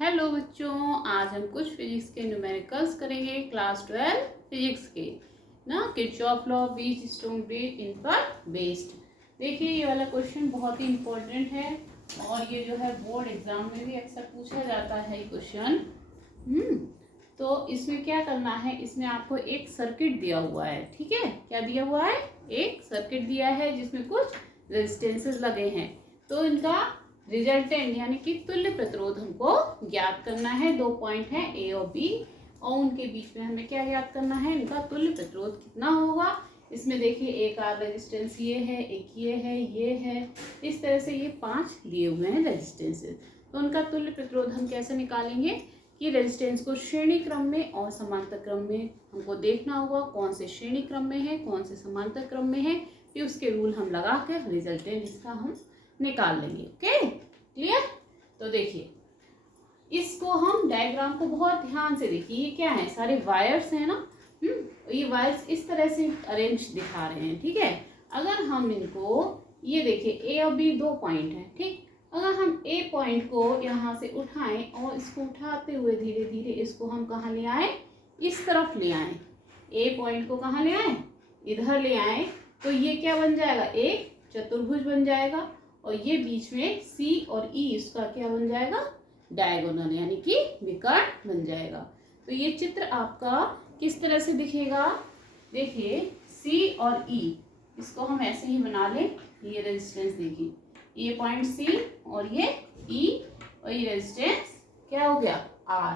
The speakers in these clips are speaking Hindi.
हेलो बच्चों, आज हम कुछ फिजिक्स के न्यूमेरिकल्स करेंगे क्लास 12 फिजिक्स के ना। Kirchhoff law which stone bridge इन पर बेस्ड। देखिए ये वाला क्वेश्चन बहुत ही इम्पोर्टेंट है और ये जो है बोर्ड एग्जाम में भी अक्सर पूछा जाता है क्वेश्चन। तो इसमें क्या करना है, इसमें आपको एक सर्किट दिया हुआ है। ठीक है, क्या दिया हुआ है? एक सर्किट दिया है जिसमें कुछ रेजिस्टेंसेस लगे हैं। तो इनका रिजल्टेंट यानी कि तुल्य प्रतिरोध हमको ज्ञात करना है। दो पॉइंट है ए और बी और उनके बीच में हमें क्या ज्ञात करना है, इनका तुल्य प्रतिरोध कितना होगा। इसमें देखिए एक आर रेजिस्टेंस ये है, एक ये है, इस तरह से ये 5 दिए हुए हैं रेजिस्टेंसेस। तो उनका तुल्य प्रतिरोध हम कैसे निकालेंगे कि रेजिस्टेंस को श्रेणी क्रम में और समांतर क्रम में हमको देखना होगा, कौन से श्रेणी क्रम में है कौन से समांतर क्रम में है। फिर उसके रूल हम लगा कर रिजल्टेंट इसका हम निकाल लेंगे। Okay, clear? तो देखिए इसको हम डायग्राम को बहुत ध्यान से देखिए। ये क्या है, सारे वायर्स हैं ना। ये वायर्स इस तरह से अरेंज दिखा रहे हैं। ठीक है, अगर हम इनको ये देखिए ए और बी दो पॉइंट है। ठीक, अगर हम ए पॉइंट को यहाँ से उठाएं और इसको उठाते हुए धीरे धीरे इसको हम कहाँ ले आए, इस तरफ ले आए। ए पॉइंट को कहाँ ले आए, इधर ले आए। तो ये क्या बन जाएगा, एक चतुर्भुज बन जाएगा और ये बीच में सी और ई इसका क्या बन जाएगा, डायगोनल यानी कि विकर्ण बन जाएगा। तो ये चित्र आपका किस तरह से दिखेगा, देखिए सी और ई इसको हम ऐसे ही बना लें। ये रेजिस्टेंस देखिए, ये पॉइंट सी और ये ई और ये रेजिस्टेंस क्या हो गया, आर।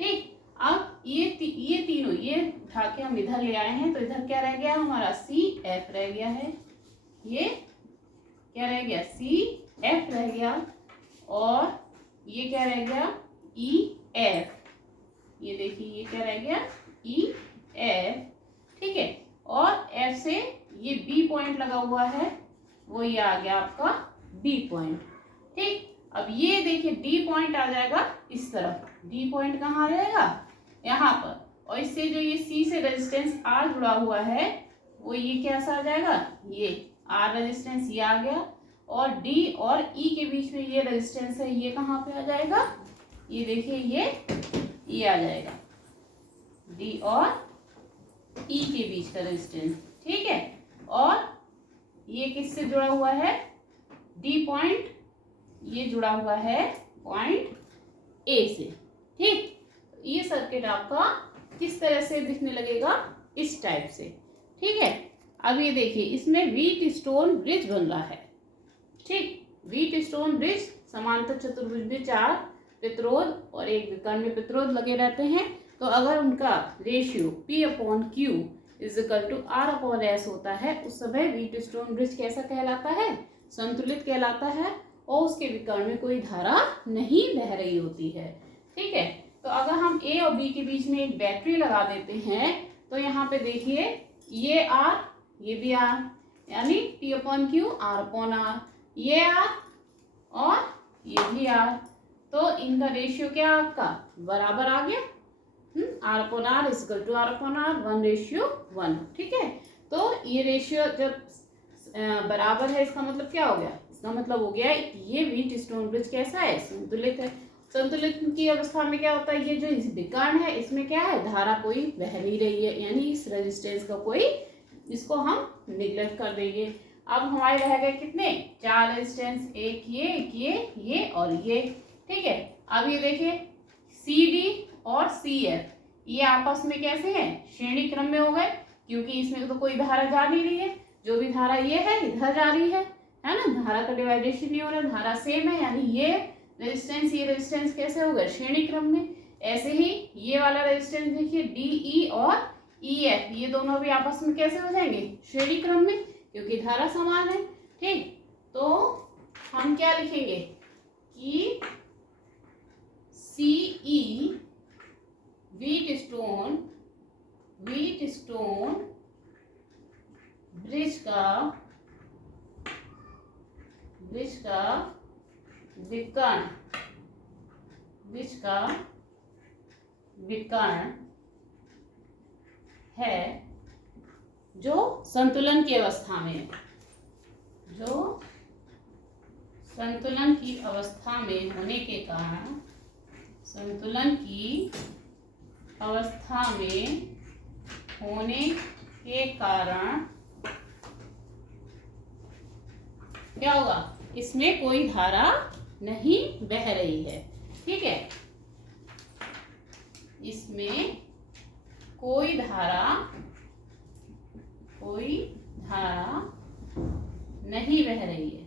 ठीक, अब ये तीनों ये उठा के हम इधर ले आए हैं। तो इधर क्या रह गया हमारा, सी एफ रह गया है। ये क्या रह गया, सी एफ रह गया और ये क्या रह गया, ई एफ। ये देखिए ये क्या रह गया, ई एफ। ठीक है, और एफ से ये बी पॉइंट लगा हुआ है, वो ये आ गया आपका बी पॉइंट। ठीक, अब ये देखिए डी पॉइंट आ जाएगा इस तरफ। डी पॉइंट कहाँ आ जाएगा, यहाँ पर। और इससे जो ये सी से रेजिस्टेंस आर जुड़ा हुआ है वो ये क्या सा आ जाएगा, ये आर रेजिस्टेंस ये आ गया। और डी और ई के बीच में ये रेजिस्टेंस है, ये कहाँ पे आ जाएगा, ये देखिए ये आ जाएगा डी और ई के बीच का रेजिस्टेंस। ठीक है, और ये किससे जुड़ा हुआ है, डी पॉइंट ये जुड़ा हुआ है पॉइंट ए से। ठीक, ये सर्किट आपका किस तरह से दिखने लगेगा, इस टाइप से। ठीक है, अब ये देखिए इसमें व्हीट स्टोन ब्रिज बन रहा है। ठीक, व्हीट स्टोन ब्रिज समांतर चतुर्भुज में 4 प्रतिरोध और एक विकर्ण में प्रतिरोध लगे रहते हैं। तो अगर उनका ratio P upon Q is equal to R upon S होता है, उस समय व्हीट स्टोन ब्रिज कैसा कहलाता है, संतुलित कहलाता है और उसके विकर्ण में कोई धारा नहीं बह रही होती है। ठीक है, तो अगर हम A और B के बीच में एक बैटरी लगा देते हैं तो यहाँ पे देखिए ये R ये भी R, यानी P upon Q R upon R, ये R और ये भी R। तो इनका रेशियो क्या आपका बराबर आ गया, R upon R equal to R upon R 1:1। ठीक है, तो ये रेशियो जब बराबर है इसका मतलब क्या हो गया, इसका मतलब हो गया ये व्हीट स्टोन ब्रिज कैसा है, संतुलित है। संतुलित की अवस्था में क्या होता है, ये जो विकर्ण है इसमें क्या है, धारा कोई बह नहीं रही है, यानी इस रेजिस्टेंस का कोई, इसको हम निग्लेक्ट कर देंगे। अब हमारे रह गए कितने, 4 रेजिस्टेंस, एक ये और ये। ठीक है, अब ये देखिए सी डी और सी एफ ये आपस में कैसे हैं, श्रेणी क्रम में हो गए, क्योंकि इसमें तो कोई धारा जा नहीं रही है। जो भी धारा ये है इधर जा रही है ना, धारा का डिवाइडेशन नहीं हो रहा, धारा सेम है, यानी ये रेजिस्टेंस कैसे हो गए, श्रेणी क्रम में। ऐसे ही ये वाला रेजिस्टेंस देखिए डी ई और ई एफ ये दोनों भी आपस में कैसे हो जाएंगे, श्रेणी क्रम में, क्योंकि धारा समान है। ठीक, तो हम क्या लिखेंगे कि सी ई व्हीट स्टोन ब्रिज का विकर्ण है जो संतुलन की अवस्था में है, जो संतुलन की अवस्था में होने के कारण संतुलन की अवस्था में होने के कारण क्या होगा, इसमें कोई धारा नहीं बह रही है। ठीक है, इसमें कोई धारा नहीं बह रही है।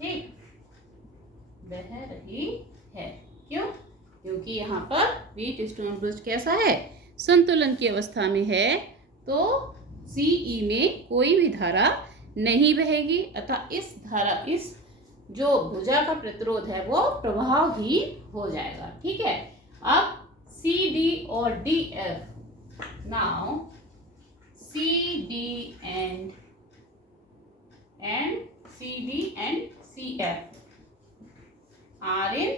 ठीक, बह रही है क्यों? क्योंकि यहाँ पर व्हीट स्टोन ब्रिज कैसा है, संतुलन की अवस्था में है, तो सीई में कोई भी धारा नहीं बहेगी, अतः इस जो भुजा का प्रतिरोध है वो प्रभावहीन हो जाएगा। ठीक है, अब सी डी और D F, now C D and C F are in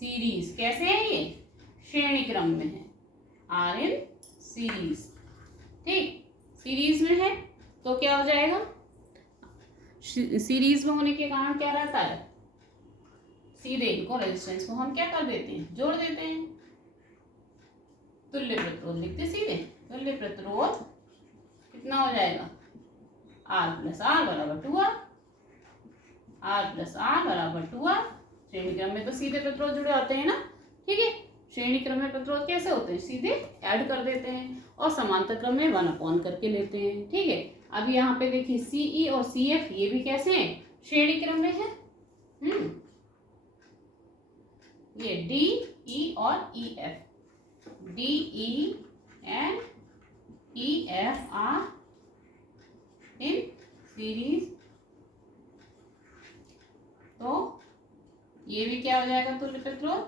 series. कैसे है ये, श्रेणी क्रम में है, आर इन सीरीज। ठीक, सीरीज में है तो क्या हो जाएगा, सीरीज में होने के कारण क्या रहता है, सीधे इनको रेजिस्टेंस को हम क्या कर देते हैं, जोड़ देते हैं, तुल्य प्रतिरोध लिखते सीधे। तुल्य प्रतिरोध कितना हो जाएगा, आर प्लस आर बराबर 2R, आर प्लस आर बराबर 2R। श्रेणी क्रम में तो सीधे प्रतिरोध जुड़े होते हैं ना। ठीक है, श्रेणी क्रम में प्रतिरोध कैसे होते हैं, सीधे ऐड कर देते हैं, और समांतर क्रम में 1 करके लेते हैं। ठीक है, अब यहाँ पे देखिए सीई और सीएफ ये भी कैसे हैं, श्रेणी क्रम में है। ये डी ई और E F, D E and E F are in series, तो ये भी क्या हो जाएगा, तुल्य प्रतिरोध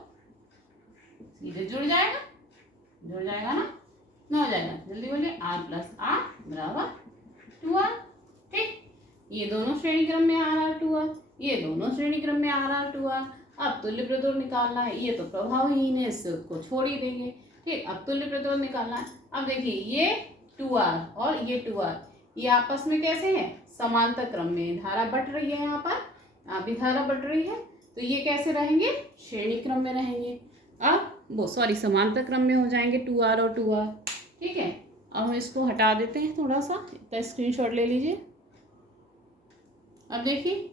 सीधे जुड़ जाएगा ना, हो जाएगा, जल्दी बोलिए, आर प्लस आर बराबर 2R। ठीक, ये दोनों श्रेणी क्रम में आर 2R, ये दोनों श्रेणी क्रम में आर 2R। अब तुल्य प्रतिरोध निकालना है, ये तो प्रभावहीन है, इसको छोड़ ही देंगे। ठीक, अब तुल्य प्रतिरोध निकालना है। अब देखिए ये 2R और ये 2R, ये आपस में कैसे हैं, समांतर क्रम में, धारा बट रही है, यहाँ पर अभी धारा बढ़ रही है, तो ये कैसे रहेंगे, श्रेणी क्रम में रहेंगे। अब वो समांतर क्रम में हो जाएंगे 2R और 2R। ठीक है, अब हम इसको हटा देते हैं थोड़ा सा, इतना स्क्रीनशॉट ले लीजिए। अब देखिए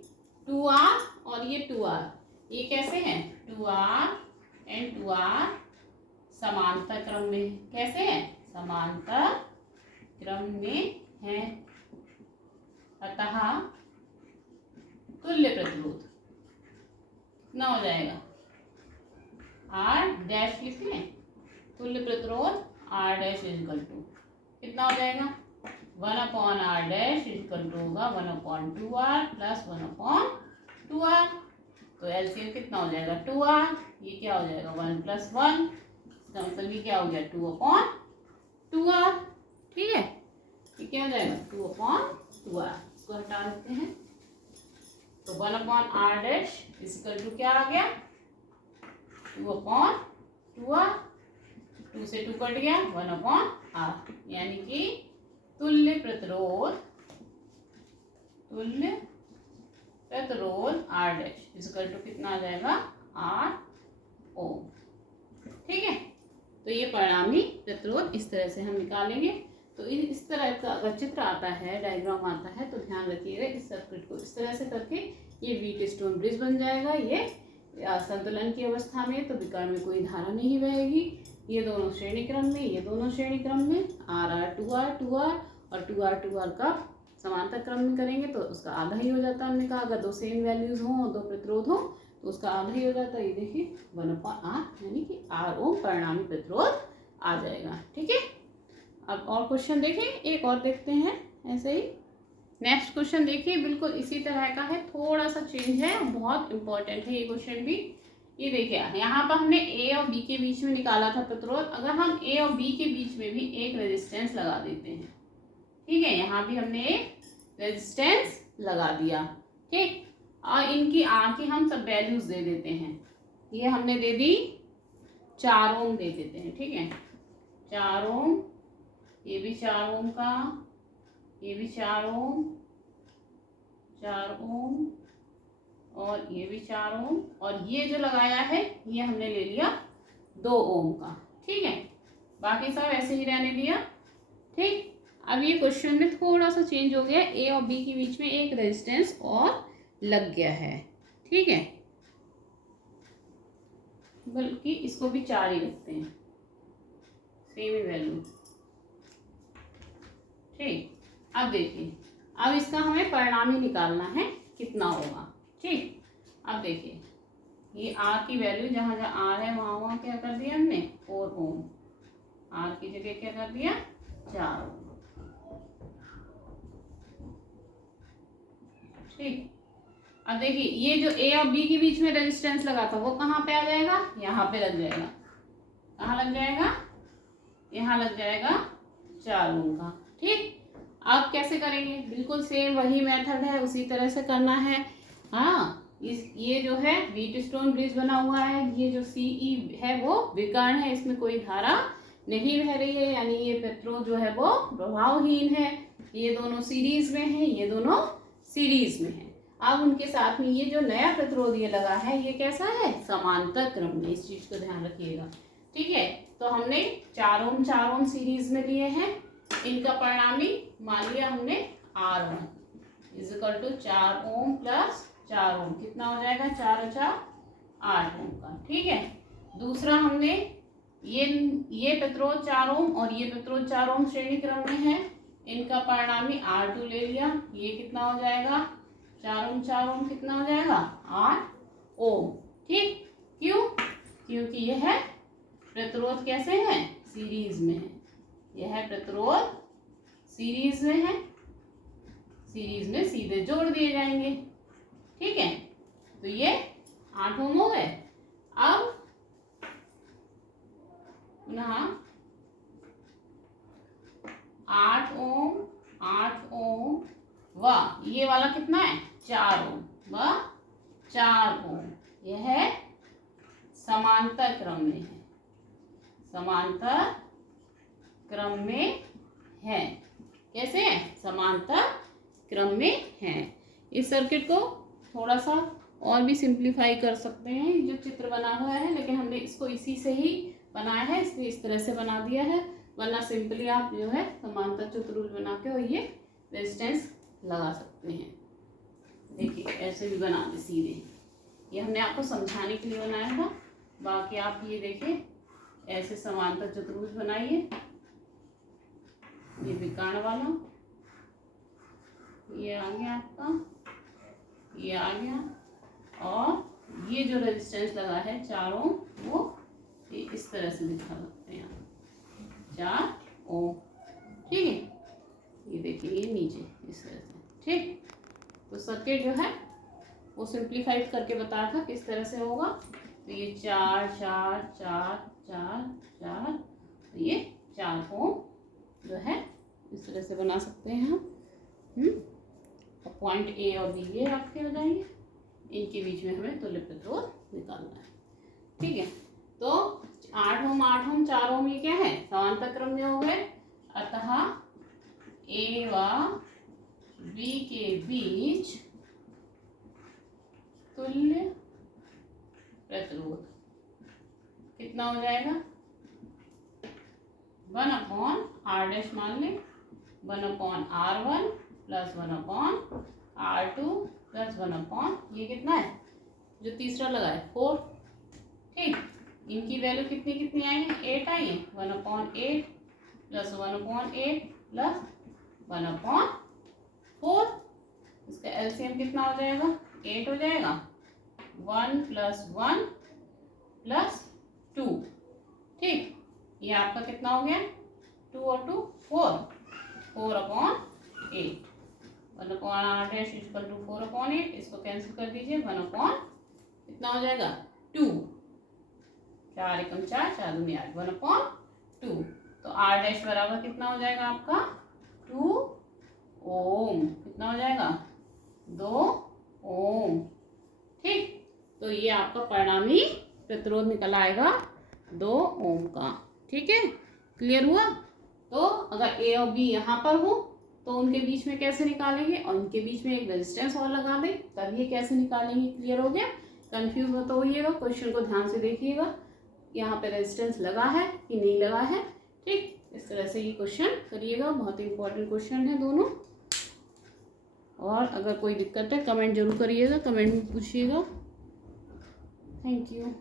2R और ये 2R, ये कैसे हैं, 2R एंड 2R समांतर क्रम में, कैसे हैं, समांतर क्रम में है, अतः तुल्य प्रतिरोध कितना हो जाएगा, आर डैश लिखिए, तुल्य प्रतिरोध आर डैश इक्वल टू कितना हो जाएगा, 1/r डैश इक्वल टू होगा 1/2r प्लस 1/2r। तो एलसीएम कितना हो जाएगा, 2R, ये क्या हो जाएगा 1 + 1, इसका मतलब ये क्या हो गया 2/2R। ठीक है, ये क्या हो जाएगा 2/2R, इसको हटा देते हैं, तो 1/r डैश इक्वल टू क्या आ गया 2/2R, 2 से 2 कट गया 1/r, यानी कि तुल्य प्रतिरोध R डैश इक्वल टू कितना आ जाएगा R ओम। ठीक है, तो ये परिणामी प्रतिरोध इस तरह से हम निकालेंगे। तो इस तरह का अगर चित्र आता है, डायग्राम आता है, तो ध्यान रखिएगा इस सर्किट को इस तरह से करके ये व्हीट स्टोन ब्रिज बन जाएगा। ये संतुलन की अवस्था में तो विकर्ण में कोई धारा नहीं बहेगी, ये दोनों श्रेणी क्रम में, ये दोनों श्रेणी क्रम में, R 2R और 2R का समांतर क्रम में करेंगे तो उसका आधा ही हो जाता है। हमने कहा अगर दो सेम वैल्यूज हों और दो प्रतिरोध हो तो उसका आधा ही हो जाता है। ये देखिए 1/r यानी कि R ओम परिणामी प्रतिरोध आ जाएगा। ठीक है, अब और क्वेश्चन देखें, एक और देखते हैं ऐसे ही। नेक्स्ट क्वेश्चन देखिए, बिल्कुल इसी तरह का है, थोड़ा सा चेंज है, बहुत इंपॉर्टेंट है ये क्वेश्चन भी। ये देखिए यहाँ पर हमने ए और बी के बीच में निकाला था प्रतिरोध, अगर हम ए और बी के बीच में भी एक रेजिस्टेंस लगा देते हैं, ठीक है, यहाँ भी हमने एक रेजिस्टेंस लगा दिया, ठीक, और इनकी आर की हम सब वैल्यूज दे देते हैं। ये हमने दे दी 4 ओम दे देते हैं, ठीक है, 4 ओम, ये भी 4 ओम का, ये भी 4 ओम, 4 ओम और ये भी 4 ओम, और ये जो लगाया है ये हमने ले लिया 2 ओम का। ठीक है, बाकी सब ऐसे ही रहने दिया। ठीक, अब ये क्वेश्चन में थोड़ा सा चेंज हो गया, ए और बी के बीच में एक रेजिस्टेंस और लग गया है। ठीक है, बल्कि इसको भी 4 ही रखते हैं, सेम ही वैल्यू। ठीक, अब देखिए, अब इसका हमें परिणाम ही निकालना है कितना होगा। ठीक, अब देखिए ये आर की वैल्यू जहाँ जहाँ आर है वहाँ क्या कर दिया हमने 4 ओम, आर की जगह क्या कर दिया 4 ओम। ठीक, अब देखिए ये जो ए और बी के बीच में रेजिस्टेंस लगा था वो कहाँ पे आ जाएगा, यहाँ पे लग जाएगा। कहाँ लग जाएगा, यहाँ लग जाएगा 4 ओम का। ठीक, अब कैसे करेंगे, बिल्कुल सेम वही मेथड है, उसी तरह से करना है। हाँ, ये जो है व्हीटस्टोन ब्रिज बना हुआ है, ये जो सीई है वो विकर्ण है, इसमें कोई धारा नहीं बह रही है, यानी ये प्रतिरोध जो है वो प्रभावहीन है। ये दोनों सीरीज में है, ये दोनों सीरीज में है। अब उनके साथ में ये जो नया प्रतिरोध ये लगा है ये कैसा है, समांतर क्रम में, इस चीज को ध्यान रखिएगा। ठीक है, तो हमने 4 ओम सीरीज में लिए हैं, इनका परिणामी मान लिया हमने R1 is equal to 4 ohm plus 4 ohm, कितना हो जाएगा 4 और 4 8 ओम का। ठीक है, दूसरा हमने ये प्रतिरोध 4 ओम और ये प्रतिरोध 4 ओम श्रेणी क्रम में है, इनका परिणामी R2 ले लिया, ये कितना हो जाएगा 4 ओम कितना हो जाएगा 8 ओम। ठीक, क्यों, क्योंकि यह है प्रतिरोध कैसे है, सीरीज में है, यह है प्रतिरोध सीरीज में है, सीरीज में सीधे जोड़ दिए जाएंगे। ठीक है, तो ये 8 ओम हो गए। अब पुनः 8 ओम व ये वाला कितना है 4 ओम व 4 ओम, यह है समांतर क्रम में है, समांतर क्रम में है। कैसे है, समांतर क्रम में है। इस सर्किट को थोड़ा सा और भी सिंप्लीफाई कर सकते हैं, जो चित्र बना हुआ है, लेकिन हमने इसको इसी से ही बनाया है, इसलिए इस तरह से बना दिया है, वरना सिंपली आप जो है समांतर चतुर्भुज बना के और ये रेजिस्टेंस लगा सकते हैं। देखिए ऐसे भी बना दे सीधे, ये हमने आपको समझाने के लिए बनाया था। बाकी आप ये देखिए ऐसे समांतर चतुर्भुज बनाइए, ये विकर्ण वाला, ये आ गया आपका, ये आ गया, और ये जो रेजिस्टेंस लगा है 4 ओम वो ये इस तरह से दिखा सकते हैं आप 4 ओम। ठीक है, ये देखिए ये नीचे इस तरह से। ठीक, तो सर्किट जो है वो सिंप्लीफाइड करके बताया था किस तरह से होगा। तो ये 4 4 4 4 4, तो ये 4 ओम जो है इस तरह से बना सकते हैं हम। और पॉइंट ए और बी ये आपके हो जाएंगे, इनके बीच में हमें तुल्य प्रतिरोध निकालना है। ठीक है, तो 8 ओम 4 ओम ये क्या है, समांतर क्रम में हो गए, अतः ए व बी के बीच तुल्य प्रतिरोध कितना हो जाएगा 1/r' मान लें, 1/r1 प्लस 1/r2 प्लस 1 ये कितना है जो तीसरा लगा है 4। ठीक, इनकी वैल्यू कितनी कितनी आई है 8 आई है, 1/8 प्लस 1/8 प्लस 1/4, इसका एलसीएम कितना हो जाएगा 8 हो जाएगा, 1 प्लस 1 प्लस 2। ठीक, ये आपका कितना हो गया 2 और 2 4, 4/8, 1/r' इक्वल टू 4/8, इसको कैंसिल कर दीजिए, 1/ कितना हो जाएगा 2, 4 एकम 4, 4 दूनी 8, 1/2। तो r' बराबर कितना हो जाएगा आपका 2 ओम, कितना हो जाएगा 2 ओम। ठीक, तो ये आपका परिणामी प्रतिरोध निकल आएगा 2 ओम का। ठीक है, क्लियर हुआ। तो अगर ए और बी यहाँ पर हो तो उनके बीच में कैसे निकालेंगे, और उनके बीच में एक रेजिस्टेंस और लगा दें तब ये कैसे निकालेंगे। क्लियर हो गया, कंफ्यूज मत होइएगा, क्वेश्चन को ध्यान से देखिएगा, यहाँ पे रेजिस्टेंस लगा है कि नहीं लगा है। ठीक, इस तरह से ये क्वेश्चन करिएगा, बहुत ही इंपॉर्टेंट क्वेश्चन है दोनों। और अगर कोई दिक्कत है कमेंट जरूर करिएगा, कमेंट में पूछिएगा। Thank you.